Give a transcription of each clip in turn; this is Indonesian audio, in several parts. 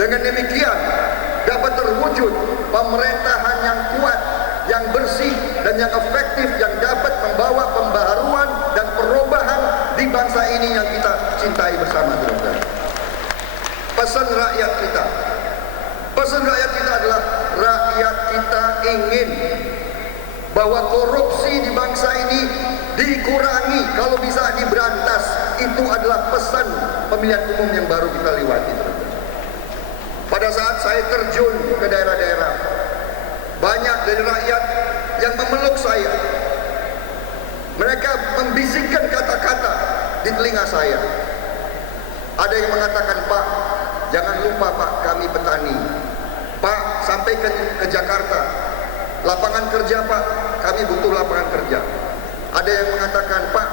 Dengan demikian dapat terwujud pemerintahan yang kuat, yang bersih dan yang efektif, yang dapat membawa pembaharuan dan perubahan di bangsa ini yang kita cintai bersama, saudara. Pesan rakyat kita adalah rakyat kita ingin bahwa korupsi di bangsa ini dikurangi, kalau bisa diberantas. Itu adalah pesan pemilihan umum yang baru kita lewati. Pada saat saya terjun ke daerah-daerah, banyak dari rakyat yang memeluk saya. Mereka membisikkan kata-kata di telinga saya. Ada yang mengatakan, "Pak, jangan lupa Pak, kami petani. Pak, sampaikan ke Jakarta, lapangan kerja Pak, kami butuh lapangan kerja." Ada yang mengatakan, "Pak,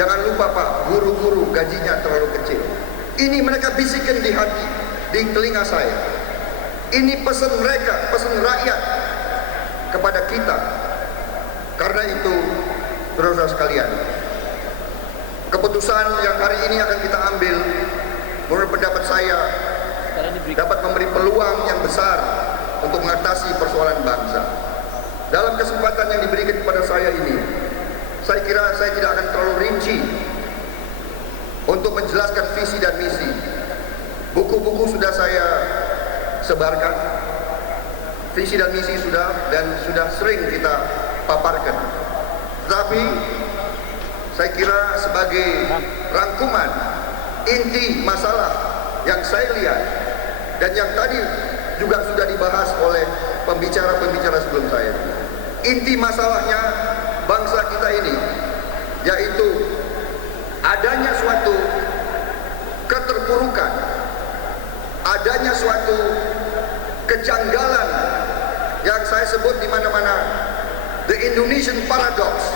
jangan lupa Pak, guru-guru gajinya terlalu kecil." Ini mereka bisikan di hati, di telinga saya. Ini pesan mereka, pesan rakyat kepada kita. Karena itu, saudara sekalian, keputusan yang hari ini akan kita ambil, menurut pendapat saya, dapat memberi peluang yang besar untuk mengatasi persoalan bangsa. Dalam kesempatan yang diberikan kepada saya ini, saya kira saya tidak akan terlalu rinci untuk menjelaskan visi dan misi. Buku-buku sudah saya sebarkan, visi dan misi sudah sering kita paparkan. Tetapi saya kira sebagai rangkuman inti masalah yang saya lihat dan yang tadi juga sudah dibahas oleh pembicara-pembicara sebelum saya, inti masalahnya bangsa kita ini yaitu adanya suatu keterpurukan, adanya suatu kejanggalan yang saya sebut di mana-mana the Indonesian paradox,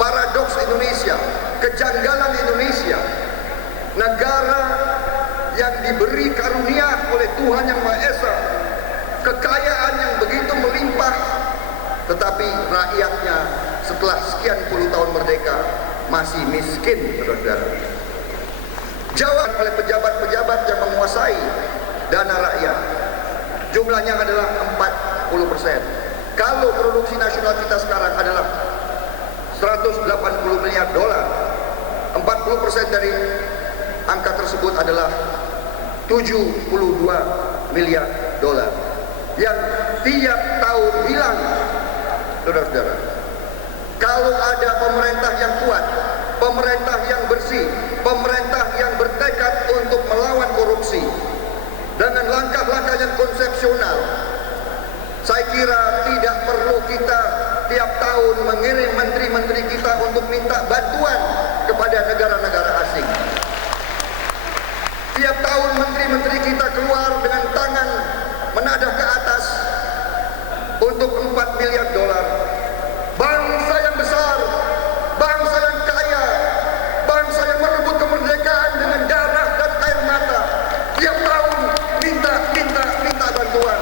paradoks Indonesia, kejanggalan Indonesia, negara yang diberi karunia oleh Tuhan Yang Maha Esa, kekayaan yang begitu melimpah, tetapi rakyatnya setelah sekian puluh tahun merdeka masih miskin, saudara. Jawab oleh pejabat-pejabat yang menguasai dana rakyat, jumlahnya adalah 40%. Kalau produksi nasional kita sekarang adalah 180 miliar dolar, 40% dari angka tersebut adalah 72 miliar dolar yang tiap tahun hilang, saudara-saudara. Kalau ada pemerintah yang kuat, pemerintah yang bersih, pemerintah yang bertekad untuk melawan korupsi dengan langkah-langkah yang konsepsional, saya kira tidak perlu kita tiap tahun mengirim menteri-menteri kita untuk minta bantuan kepada negara-negara asing. Tiap tahun menteri-menteri kita keluar dengan tangan menadah ke atas untuk 4 miliar dolar. Bangsa yang besar, bangsa yang kaya, bangsa yang merebut kemerdekaan dengan darah dan air mata, tiap tahun minta bantuan.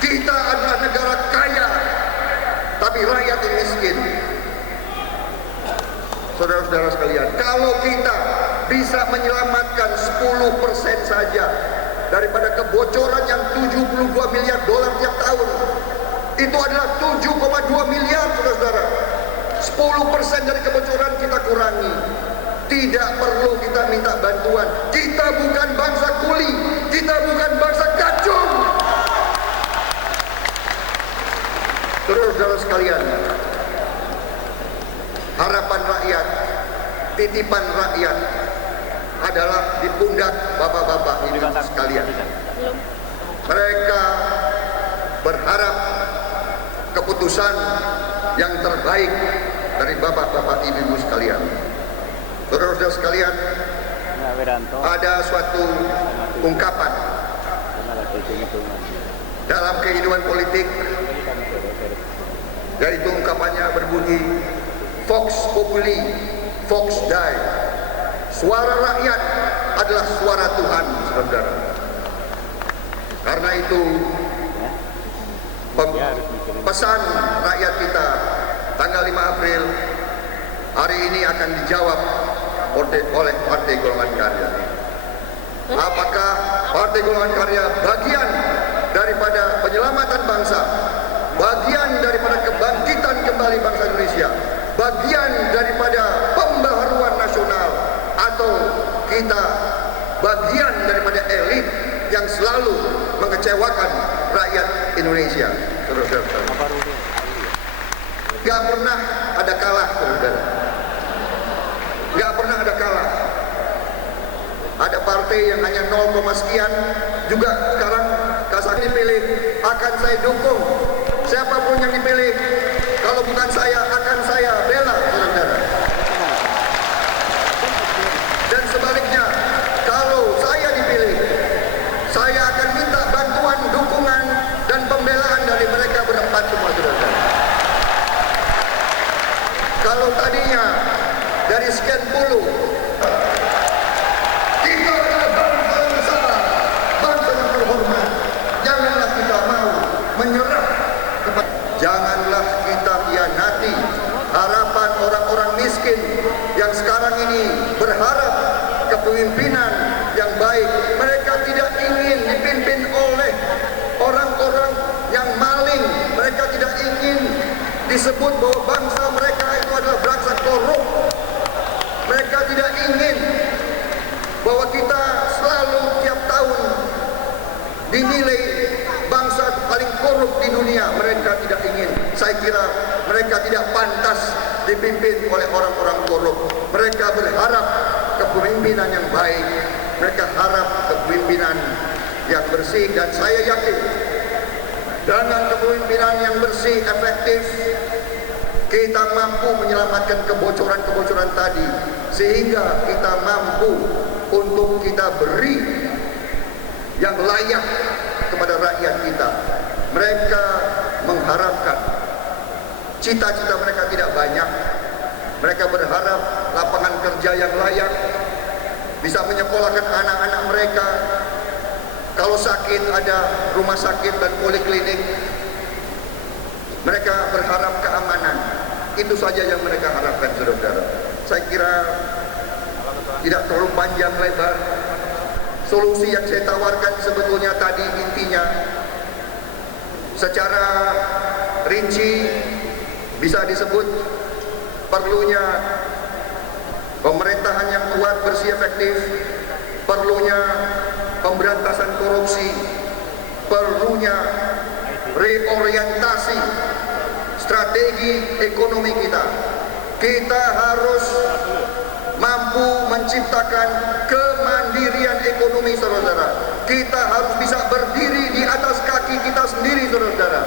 Kita adalah negara kaya, tapi rakyat yang miskin. Saudara-saudara sekalian, kalau kita bisa menyelamatkan 10% saja daripada kebocoran yang 72 miliar dolar tiap tahun, itu adalah 7,2 miliar, saudara-saudara. 10% dari kebocoran kita kurangi. Tidak perlu kita minta bantuan. Kita bukan bangsa kuli, kita bukan bangsa kacung. Saudara-saudara sekalian, harapan rakyat, titipan rakyat adalah di pundak bapak-bapak ini sekalian. Mereka berharap keputusan yang terbaik dari bapak-bapak ibu-ibu sekalian. Saudara-saudara sekalian, ada suatu ungkapan dalam kehidupan politik, yaitu ungkapannya berbunyi, Vox Populi, Vox Dei. Suara rakyat adalah suara Tuhan, saudara. Karena itu pesan rakyat kita tanggal 5 April hari ini akan dijawab oleh Partai Golongan Karya. Apakah Partai Golongan Karya bagian daripada penyelamatan bangsa, bagian daripada kebangkitan kembali bangsa Indonesia, bagian daripada pembaharuan nasional, atau kita bagian daripada elit yang selalu mengecewakan rakyat Indonesia? Saudara-saudara, gak pernah ada kalah, saudara. Gak pernah ada kalah. Ada partai yang hanya 0, sekian juga sekarang kasar dipilih, akan saya dukung siapapun yang dipilih. Kalau bukan saya, akan saya bela, saudara. Dan sebaliknya, kalau saya dipilih, saya akan minta bantuan, dukungan, dan pembelaan dari mereka berempat semua, saudara. Kalau tadinya dari sekian puluh kita adalah bangsa yang besar, bangsa yang terhormat, janganlah kita mau menyerah. Janganlah kita hianati harapan orang-orang miskin yang sekarang ini berharap kepemimpinan yang baik. Mereka tidak ingin dipimpin oleh orang-orang yang maling. Mereka tidak ingin disebut bahwa bangsa mereka itu adalah bangsa korup. Mereka tidak ingin bahwa kita selalu tiap tahun dinilai bangsa paling korup di dunia. Mereka tidak ingin. Saya kira mereka tidak pantas dipimpin oleh orang-orang korup. Mereka berharap kepemimpinan yang baik. Mereka harap kepemimpinan yang bersih, dan saya yakin dengan kepemimpinan yang bersih, efektif, kita mampu menyelamatkan kebocoran-kebocoran tadi, sehingga kita mampu untuk kita beri yang layak kepada rakyat kita. Mereka mengharapkan, cita-cita mereka tidak banyak. Mereka berharap lapangan kerja yang layak, bisa menyekolahkan anak-anak mereka. Kalau sakit ada rumah sakit dan poliklinik. Mereka berharap keamanan. Itu saja yang mereka harapkan, saudara-saudara. Saya kira tidak terlalu panjang lebar. Solusi yang saya tawarkan sebetulnya tadi intinya secara rinci bisa disebut perlunya pemerintahan yang kuat, bersih, efektif, perlunya pemberantasan korupsi, perlunya reorientasi strategi ekonomi kita. Kita harus mampu menciptakan kemandirian ekonomi, saudara-saudara. Kita harus bisa berdiri di atas kaki kita sendiri, saudara-saudara,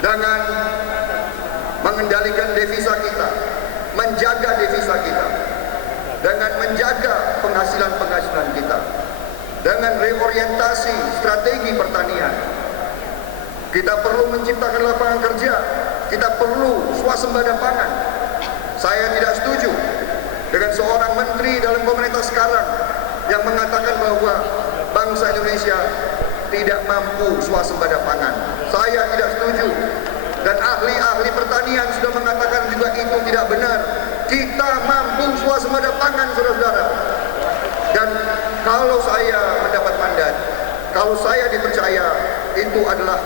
dengan mengendalikan devisa kita, menjaga devisa kita, dengan menjaga penghasilan-penghasilan kita, dengan reorientasi strategi pertanian. Kita perlu menciptakan lapangan kerja, kita perlu swasembada pangan. Saya tidak setuju dengan seorang menteri dalam pemerintah sekarang yang mengatakan bahwa bangsa Indonesia tidak mampu swasembada pangan. Saya tidak setuju, dan ahli-ahli pertanian sudah mengatakan juga itu tidak benar. Kita mampu swasembada pangan, saudara-saudara. Dan kalau saya mendapat mandat, kalau saya dipercaya, itu adalah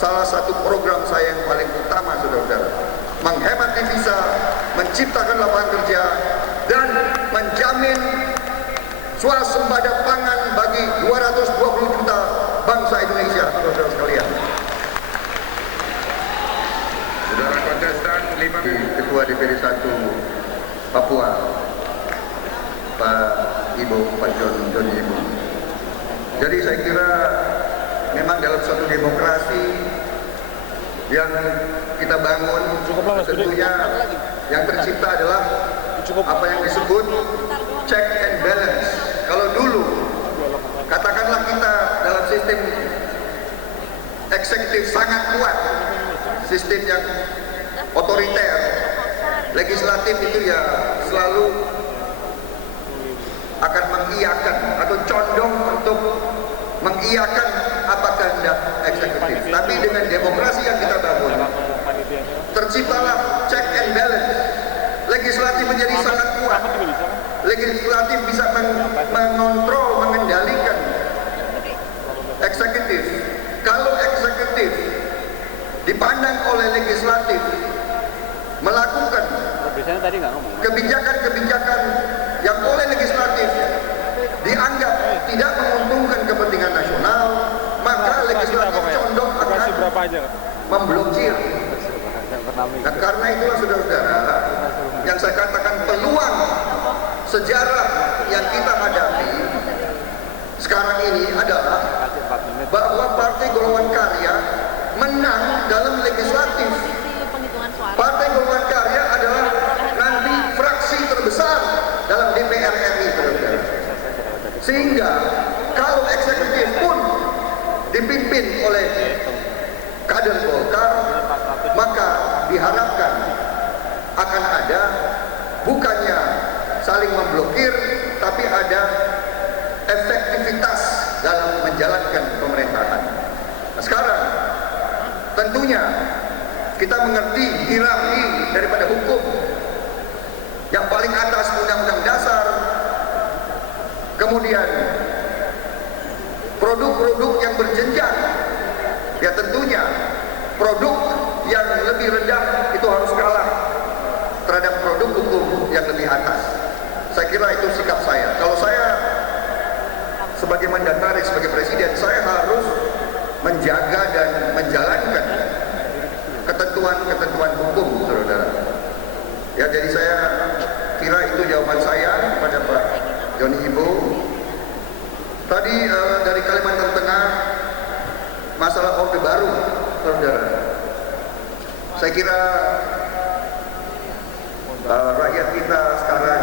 salah satu program saya yang paling utama, saudara-saudara. Menghemat devisa, menciptakan lapangan kerja, dan menjamin swasembada pangan bagi 220 juta bangsa Indonesia, saudara-saudara sekalian. Saudara kontestan 5 Ketua DPD 1 Papua, Pak Joni Ibu. Jadi saya kira memang dalam suatu demokrasi yang kita bangun, tentunya yang tercipta adalah apa yang disebut check and balance. Kalau dulu katakanlah kita dalam sistem eksekutif sangat kuat, sistem yang otoriter, legislatif itu ya selalu akan mengiyakan atau condong untuk mengiyakan apa kehendak eksekutif. Tapi dengan demokrasi yang kita bangun, terciptalah check and balance. Legislatif menjadi sangat kuat, legislatif bisa mengontrol, mengendalikan eksekutif. Kalau eksekutif dipandang oleh legislatif melakukan kebijakan-kebijakan yang oleh legislatif dianggap tidak menguntungkan kepentingan nasional, maka legislatif condong akan memblokir. Nah, karena itulah saudara-saudara, yang saya katakan peluang sejarah yang kita hadapi sekarang ini adalah bahwa Partai Golongan Karya menang dalam legislatif. Partai Golongan Karya adalah nanti fraksi terbesar dalam DPR RI, saudara-saudara. Sehingga kalau eksekutif pun dipimpin oleh kader Golkar, maka diharapkan akan ada bukannya saling memblokir, tapi ada efektivitas dalam menjalankan pemerintahan. Nah, sekarang tentunya kita mengerti hierarki daripada hukum. Yang paling atas Undang-Undang Dasar, kemudian produk-produk yang berjenjang, ya tentunya produk yang lebih rendah itu harus kalah terhadap produk hukum yang lebih atas. Saya kira itu sikap saya. Kalau saya sebagai mandataris, sebagai presiden, saya harus menjaga dan menjalankan ketentuan-ketentuan hukum, saudara. Ya, jadi saya kira itu jawaban saya kepada Pak Joni Ibu. Tadi dari Kalimantan Tengah, masalah Orde Baru, saudara. Saya kira rakyat kita sekarang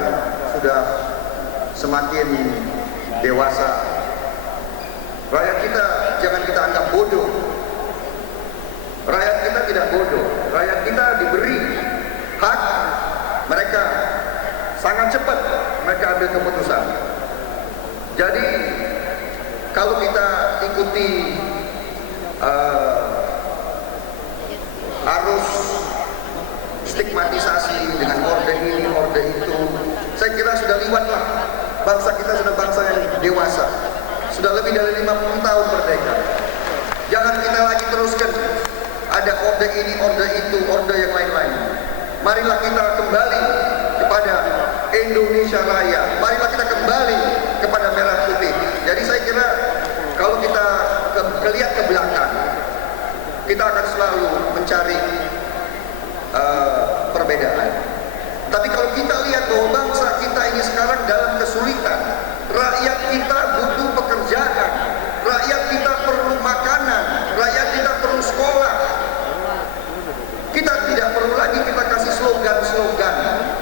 sudah semakin dewasa. Rakyat kita jangan kita anggap bodoh. Rakyat kita tidak bodoh. Rakyat kita diberi hak, mereka sangat cepat mereka ambil keputusan. Jadi kalau kita ikuti arus stigmatisasi dengan orde ini, orde itu, saya kira sudah liwat lah. Bangsa kita sudah bangsa yang dewasa, sudah lebih dari 50 tahun merdeka. Jangan kita lagi teruskan ada orde ini, orde itu, orde yang lain-lain. Marilah kita kembali kepada Indonesia Raya. Marilah kita kembali kepada merah putih. Jadi saya kira kalau kita lihat ke belakang, kita akan selalu mencari perbedaan. Tapi kalau kita lihat bahwa bangsa kita ini sekarang dalam kesulitan, rakyat kita butuh pekerjaan, rakyat kita perlu makanan, rakyat kita perlu sekolah. Kita tidak perlu lagi kita kasih slogan-slogan,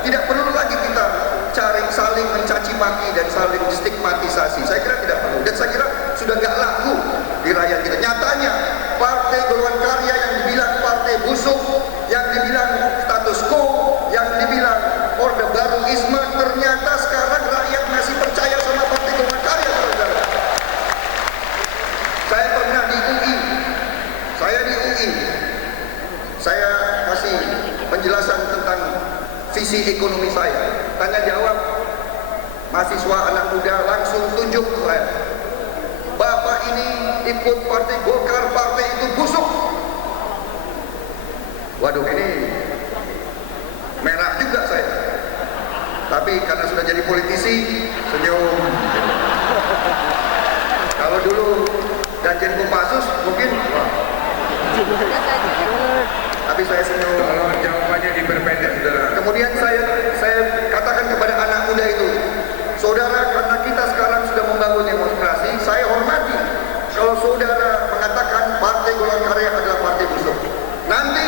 tidak perlu lagi kita cari saling mencaci maki dan saling stigmatisasi. Saya kira tidak perlu, dan saya kira sudah nggak laku di rakyat kita. Nyatanya Partai Golongan Karya yang dibilang partai busuk, yang dibilang status quo, yang dibilang orde baruisme, ternyata sekarang rakyat masih percaya sama Partai Golongan Karya, saudara. Saya pernah di UI, saya kasih penjelasan tentang visi ekonomi saya. Tanya jawab, mahasiswa anak muda langsung tunjuk saya. Bapak ini ikut Partai Golkar, partai itu busuk. Waduh, ini merah juga saya. Tapi karena sudah jadi politisi, senyum. Kalau dulu Danjen Kopassus mungkin wah. Tapi saya senyum. Kalau jawabannya diperpendek, saudara. Kemudian saya katakan kepada anak muda itu, saudara, karena kita sekarang sudah membangun demokrasi, saya hormati kalau saudara mengatakan Partai Golongan Karya adalah partai busuk. Nanti,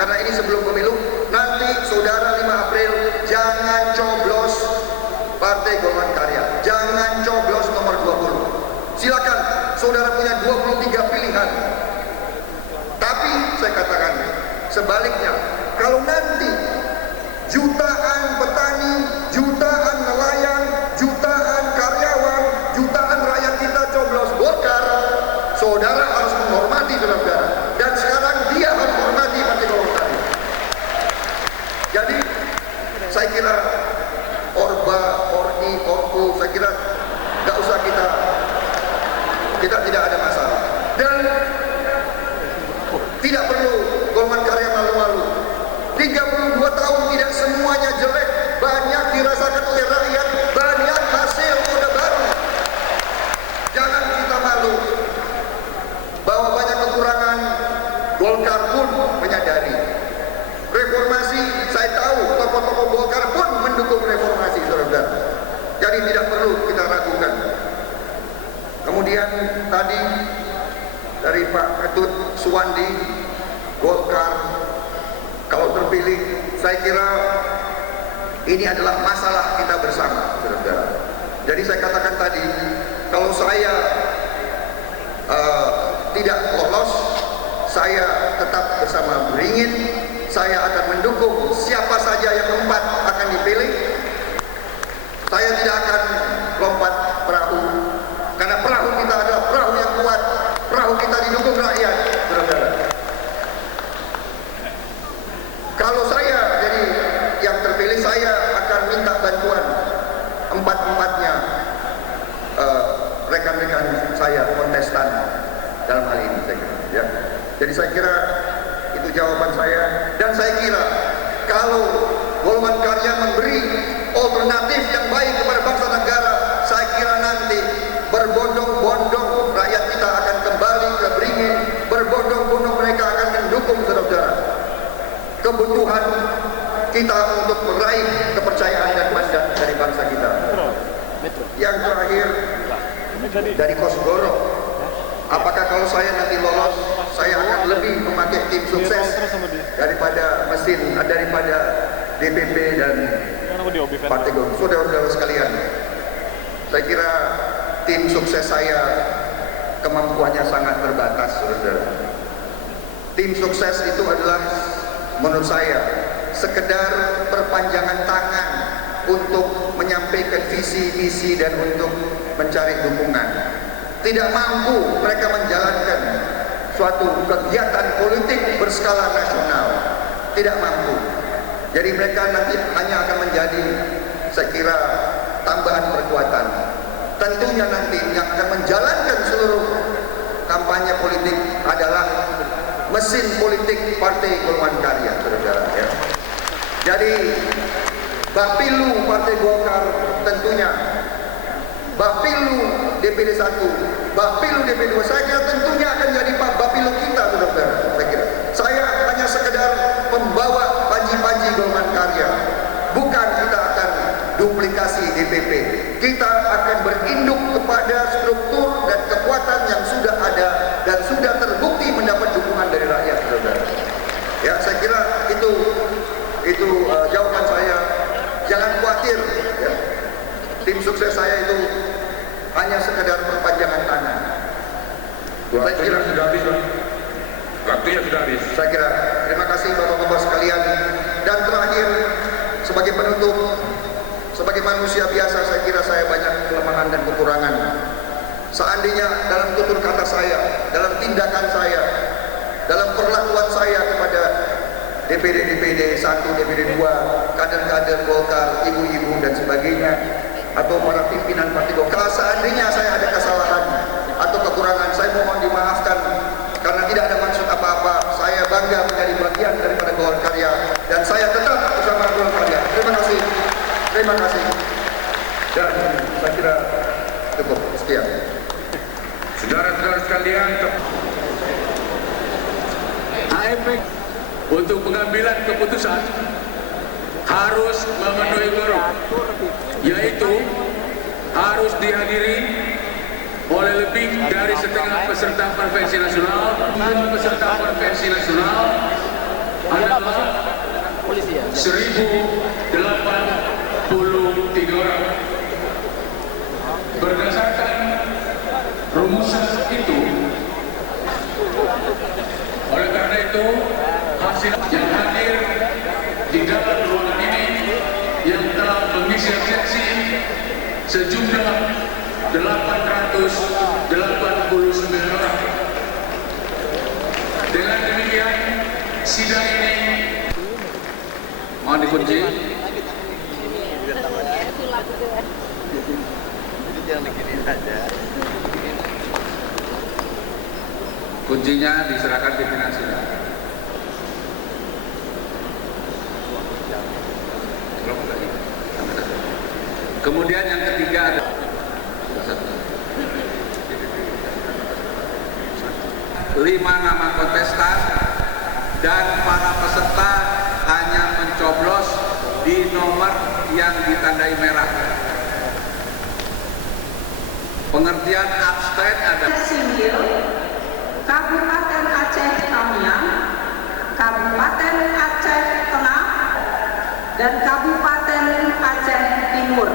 karena ini sebelum pemilu, nanti saudara 5 April jangan coblos Partai Golongan Karya, jangan coblos nomor 20. Silakan, saudara punya 23 pilihan. Tapi saya katakan sebaliknya, kalau nanti jutaan petani, jutaan nelayan, jutaan karyawan, jutaan rakyat kita coblos Golkar, saudara harus menghormati saudara. Dan sekarang dia harus menghormati Partai Golongan Karya. Jadi saya kira tadi dari Pak Ketut Suwandi, Golkar, kalau terpilih, saya kira ini adalah masalah kita bersama, saudara-saudara. Jadi saya katakan tadi, kalau saya tidak lolos, saya tetap bersama Beringin. Saya akan mendukung siapa saja yang keempat akan dipilih. Saya tidak akan lompat perahu, karena perahu kita adalah perahu yang kuat. Perahu kita didukung rakyat, saudara-saudara. Kalau saya jadi yang terpilih, saya akan minta bantuan empat-empatnya rekan-rekan saya kontestan dalam hal ini, saya kira, ya. Jadi saya kira itu jawaban saya, dan saya kira kalau golongan karya memberi alternatif yang baik kepada bangsa negara, saya kira nanti berbondong-bondong rakyat kita akan kembali ke Beringin, berbondong-bondong mereka akan mendukung, saudara-saudara, kebutuhan kita untuk meraih kepercayaan dan mandat dari bangsa kita. Yang terakhir dari Kosgoro, apakah kalau saya nanti lolos, saya akan lebih memakai tim sukses daripada DPP dan Partai Golkar. Saudara-saudara sekalian, saya kira tim sukses saya kemampuannya sangat terbatas, saudara. Tim sukses itu adalah menurut saya sekedar perpanjangan tangan untuk menyampaikan visi misi dan untuk mencari dukungan. Tidak mampu mereka menjalankan suatu kegiatan politik berskala nasional, tidak mampu. Jadi mereka nanti hanya akan menjadi, saya kira, tambahan perkuatan. Tentunya nanti yang akan menjalankan seluruh kampanye politik adalah mesin politik Partai Golongan Karya, saudara-saudara, ya. Jadi Bapilu Partai Golkar tentunya, Bapilu DPD 1, Bapilu DPD 2, saya kira tentunya akan jadi Bapilu kita, saudara-saudara. Saya hanya sekedar membawa panji-panji golongan karya, bukan kita akan duplikasi DPP. Kita akan berinduk kepada struktur dan kekuatan yang sudah ada dan sudah terbukti mendapat dukungan dari rakyat, saudara. Ya, saya kira itu jawaban saya. Jangan khawatir, ya. Tim sukses saya itu hanya sekedar perpanjangan tangan. Waktunya sudah habis, Pak. Waktunya sudah habis. Saya kira terima kasih Bapak-bapak sekalian. Dan terakhir, sebagai penutup, sebagai manusia biasa, saya kira saya banyak kelemahan dan kekurangan. Seandainya dalam tutur kata saya, dalam tindakan saya, dalam perlakuan saya kepada DPD 1, DPD 2, kader-kader Golkar, ibu-ibu dan sebagainya, atau para pimpinan Partai Golkar, seandainya saya ada kesalahan atau kekurangan, saya mohon dimaafkan karena tidak ada maksud apa-apa. Saya bangga menjadi bagian daripada Golongan Karya dan saya tetap bersama Golongan Karya. Terima kasih. Terima kasih. Dan saya kira cukup. Sekian. Saudara-saudara sekalian, AFP untuk pengambilan keputusan harus memenuhi quorum, yaitu harus dihadiri oleh lebih dari setengah peserta konvensi nasional. Peserta konvensi nasional adalah 1.083 orang. Berdasarkan rumusan itu, oleh karena itu hasil yang hadir di dalam ruangan ini yang telah mengisi absensi sejumlah 889 orang. Dengan demikian sidang ini mohon dikunci. Kuncinya diserahkan pimpinan sidang. Kemudian yang ketiga ada 5 nama kontestan dan para peserta hanya mencoblos di nomor yang ditandai merah. Pengertian abstain ada Kabupaten Aceh Tengah, dan Kabupaten Aceh Timur.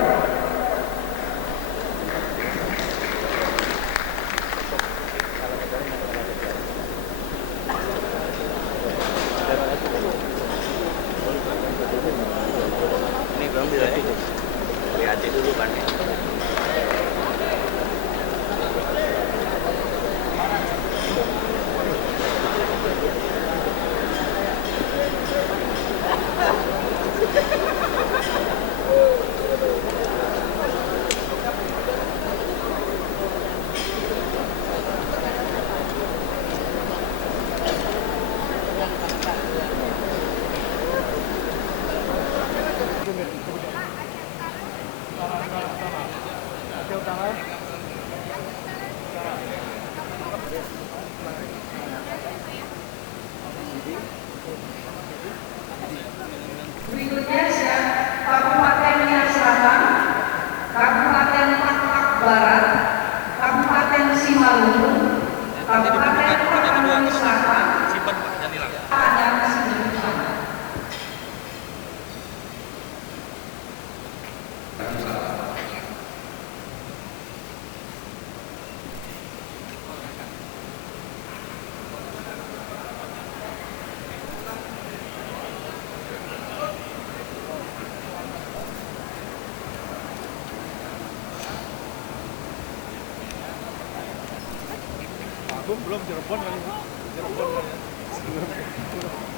Ini belum bisa ya? Lihat dulu kan. Berikutnya Kabupaten Nias Selatan, Kabupaten Pakpak Barat, Kabupaten Simalungun, Kabupaten Tapanuli Selatan, Padang Sidempuan. Belum Cirebon kali. Cirebon kali.